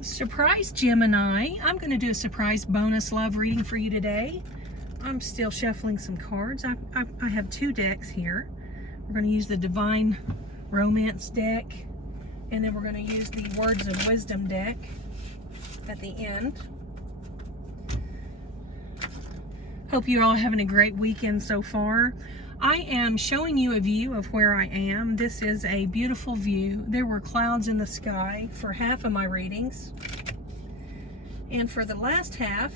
Surprise Gemini. I'm going to do a surprise bonus love reading for you today. I'm still shuffling some cards. I have two decks here. We're going to use the Divine Romance deck, and then we're going to use the Words of Wisdom deck at the end. Hope you're all having a great weekend so far. I am showing you a view of where I am. This is a beautiful view. There were clouds in the sky for half of my readings. And for the last half,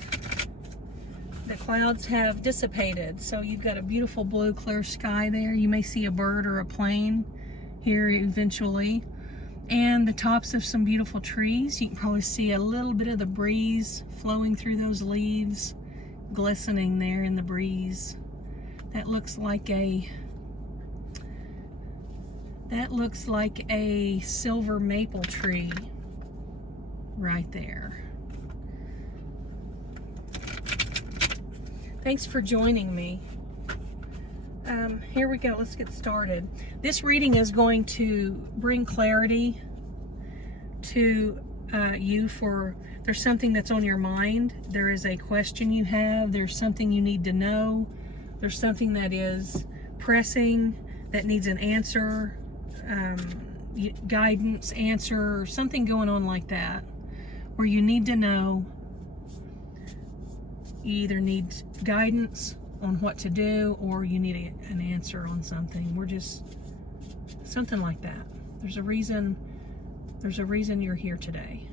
the clouds have dissipated. So you've got a beautiful blue clear sky there. You may see a bird or a plane here eventually. And the tops of some beautiful trees. You can probably see a little bit of the breeze flowing through those leaves, glistening there in the breeze. That looks like a silver maple tree right there. Thanks for joining me. Here we go. Let's get started. This reading is going to bring clarity to you for there's something that's on your mind. There is a question you have. There's something you need to know. There's something that is pressing that needs an answer, guidance, answer, or something going on like that, where you need to know. You either need guidance on what to do, or you need an answer on something. We're just something like that. There's a reason you're here today,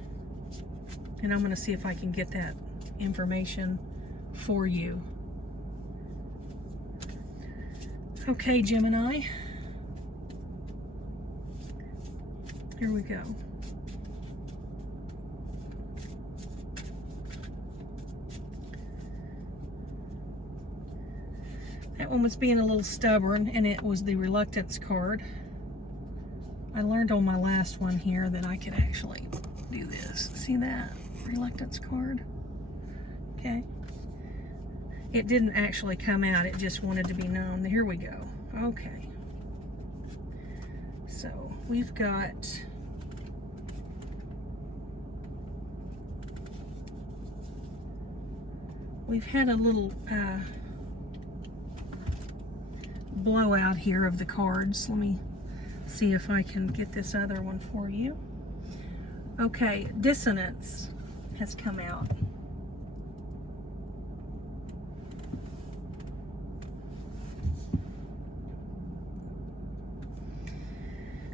and I'm going to see if I can get that information for you. Okay, Gemini, here we go. That one was being a little stubborn, and it was the Reluctance card. I learned on my last one here that I could actually do this. See that? Reluctance card. Okay. It didn't actually come out, it just wanted to be known. Here we go. Okay. So we've had a little blowout here of the cards. Let me see if I can get this other one for you. Okay, dissonance has come out.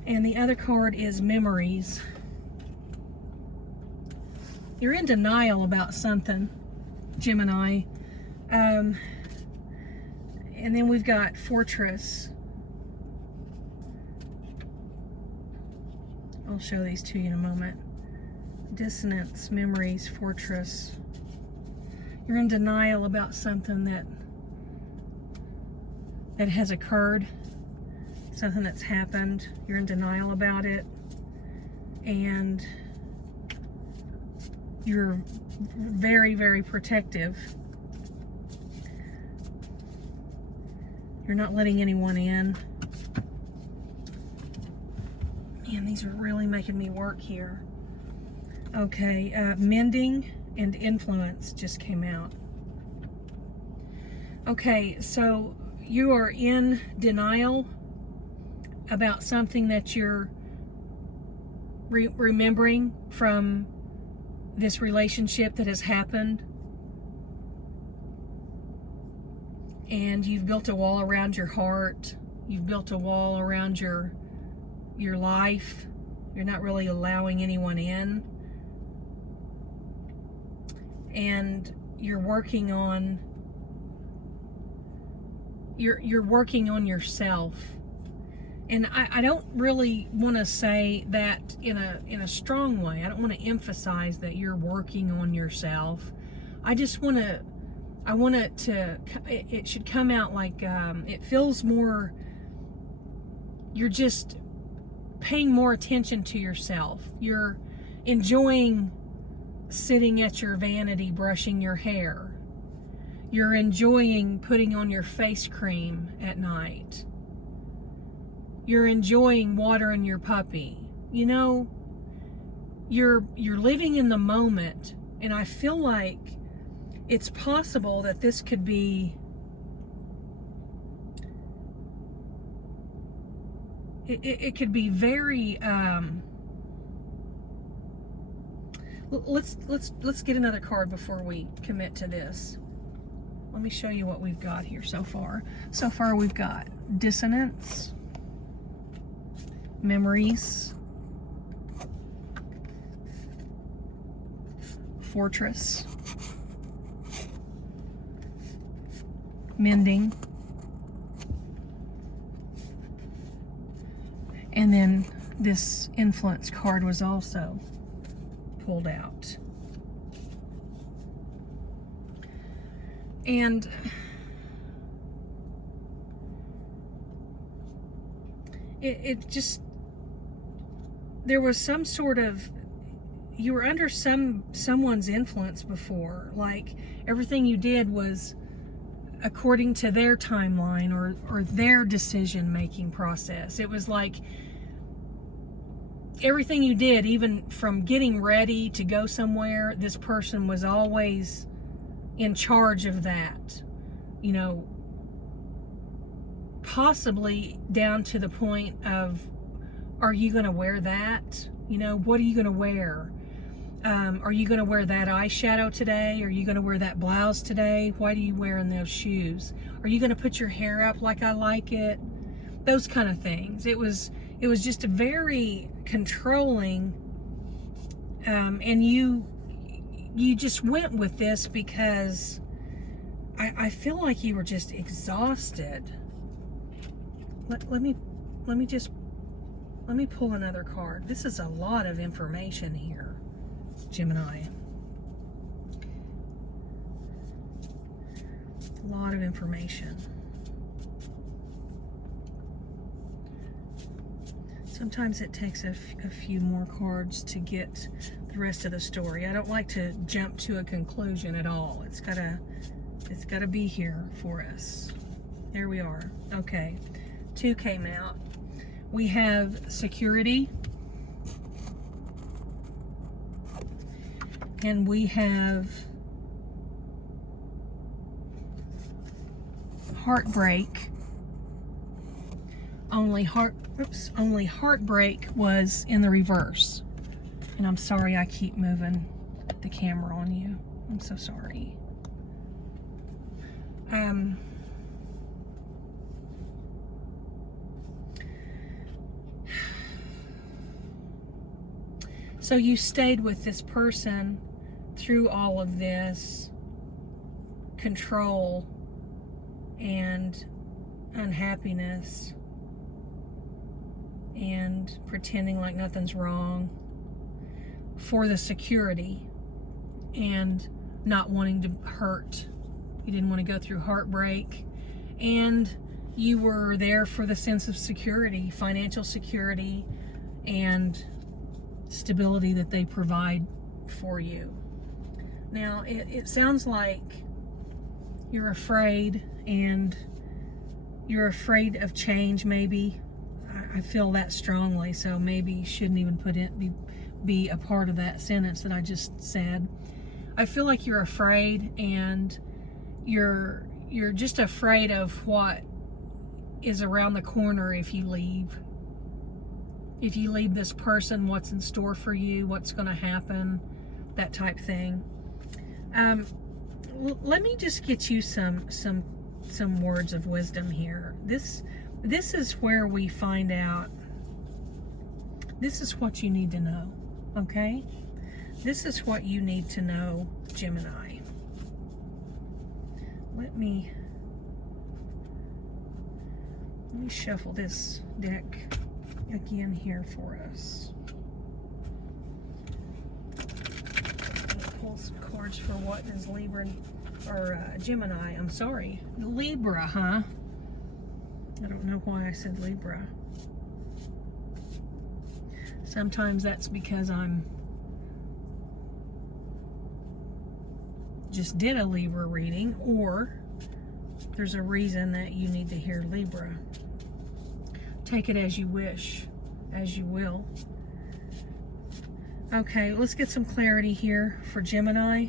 And the other card is memories. You're in denial about something, Gemini. And then we've got fortress. I'll show these to you in a moment. Dissonance, memories, fortress. You're in denial about something that has occurred. Something that's happened. You're in denial about it, and you're very, very protective. You're not letting anyone in. Man, these are really making me work here. Okay, mending and influence just came out. Okay, so you are in denial about something that you're remembering from this relationship that has happened, and you've built a wall around your heart. You've built a wall around your life. You're not really allowing anyone in, and you're working on yourself. And I don't really want to say that in a strong way. I don't want to emphasize that you're working on yourself. I want it should come out like it feels more, you're just paying more attention to yourself. You're enjoying sitting at your vanity brushing your hair. You're enjoying putting on your face cream at night. You're enjoying watering your puppy. You know, you're living in the moment, and I feel like it's possible that this could be it could be very let's get another card before we commit to this. Let me show you what we've got here so far. So far we've got dissonance, memories, fortress, mending, and then this influence card was also pulled out. And it just, there was some sort of, you were under someone's influence before, like everything you did was according to their timeline or their decision making process. It was like everything you did, even from getting ready to go somewhere, this person was always in charge of that, you know, possibly down to the point of, are you going to wear that? You know, what are you going to wear? Are you going to wear that eyeshadow today? Are you going to wear that blouse today? Why are you wearing those shoes? Are you going to put your hair up like I like it? Those kind of things. It was just a very controlling, and you just went with this because I feel like you were just exhausted. Let me pull another card. This is a lot of information here, Gemini. A lot of information. Sometimes it takes a few more cards to get the rest of the story. I don't like to jump to a conclusion at all. It's gotta be here for us. There we are. Okay, 2 came out. We have security, and we have heartbreak. Only heartbreak was in the reverse. And I'm sorry I keep moving the camera on you. I'm so sorry. So you stayed with this person through all of this control and unhappiness and pretending like nothing's wrong for the security and not wanting to hurt. You didn't want to go through heartbreak, and you were there for the sense of security, financial security, and stability that they provide for you. Now, it sounds like you're afraid, and you're afraid of change, maybe. I feel that strongly, so maybe you shouldn't even put it, be a part of that sentence that I just said. I feel like you're afraid, and you're just afraid of what is around the corner if you leave. If you leave this person, what's in store for you, what's going to happen, that type thing. Let me just get you some words of wisdom here. This is where we find out. This is what you need to know, okay? This is what you need to know, Gemini. Let me shuffle this deck again here for us. Pull some cards for what is Libra or Gemini. I'm sorry, Libra, huh? I don't know why I said Libra. Sometimes that's because I'm just did a Libra reading, or there's a reason that you need to hear Libra. Take it as you wish, as you will. Okay, let's get some clarity here for Gemini.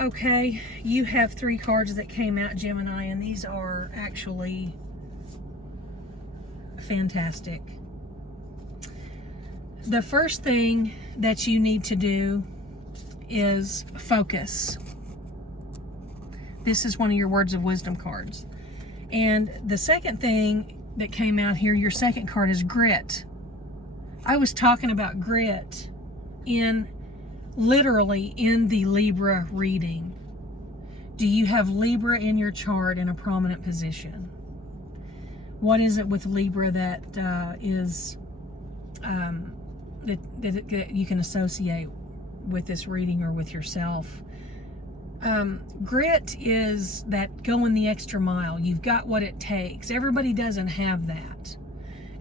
Okay, you have 3 cards that came out, Gemini, and these are actually fantastic. The first thing that you need to do is focus. This is one of your words of wisdom cards. And the second thing that came out here, your second card, is grit. I was talking about grit literally in the Libra reading. Do you have Libra in your chart in a prominent position? What is it with Libra that that you can associate with this reading or with yourself? Grit is that going the extra mile. You've got what it takes. Everybody doesn't have that.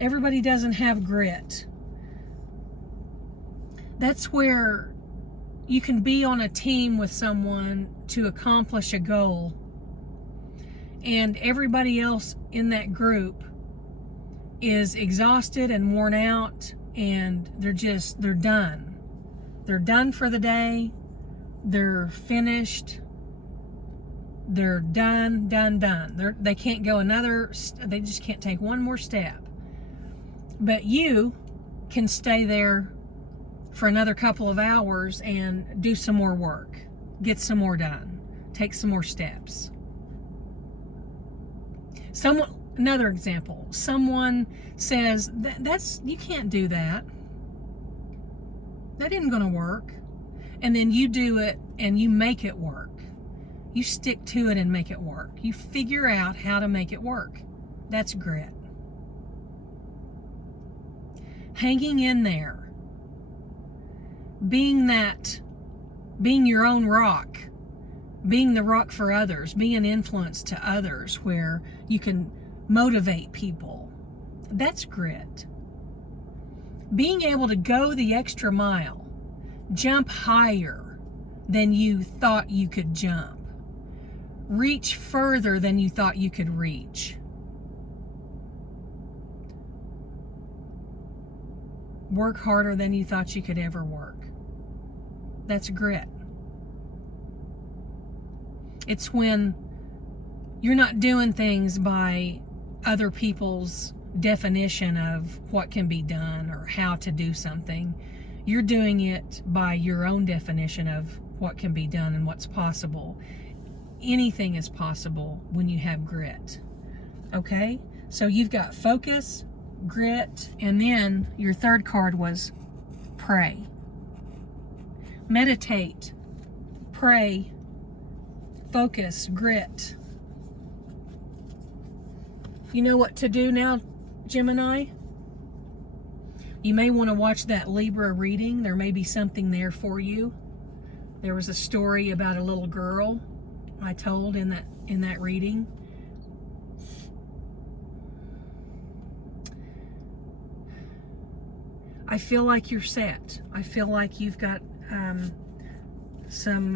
Everybody doesn't have grit. That's where you can be on a team with someone to accomplish a goal, and everybody else in that group is exhausted and worn out, and they're done. They're done for the day. They're finished. They're done. They can't go they just can't take one more step. But you can stay there for another couple of hours and do some more work, get some more done, take some more steps. Another example, someone says, you can't do that. That isn't gonna work. And then you do it and you make it work. You stick to it and make it work. You figure out how to make it work. That's grit. Hanging in there. Being your own rock, being the rock for others, being an influence to others where you can motivate people. That's grit. Being able to go the extra mile, jump higher than you thought you could jump, reach further than you thought you could reach. Work harder than you thought you could ever work. That's grit. It's when you're not doing things by other people's definition of what can be done or how to do something. You're doing it by your own definition of what can be done and what's possible. Anything is possible when you have grit. Okay? So you've got focus, grit, and then your third card was pray. Meditate, pray, focus, grit. You know what to do now, Gemini? You may want to watch that Libra reading. There may be something there for you. There was a story about a little girl I told in that reading. I feel like you're set. I feel like you've got some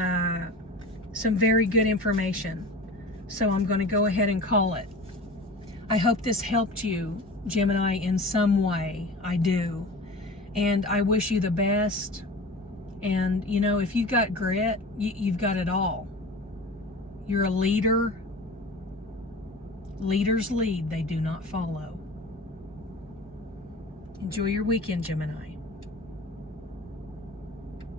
very good information. So I'm going to go ahead and call it. I hope this helped you, Gemini, in some way. I do. And I wish you the best. And, you know, if you've got grit, you've got it all. You're a leader. Leaders lead, they do not follow. Enjoy your weekend, Gemini.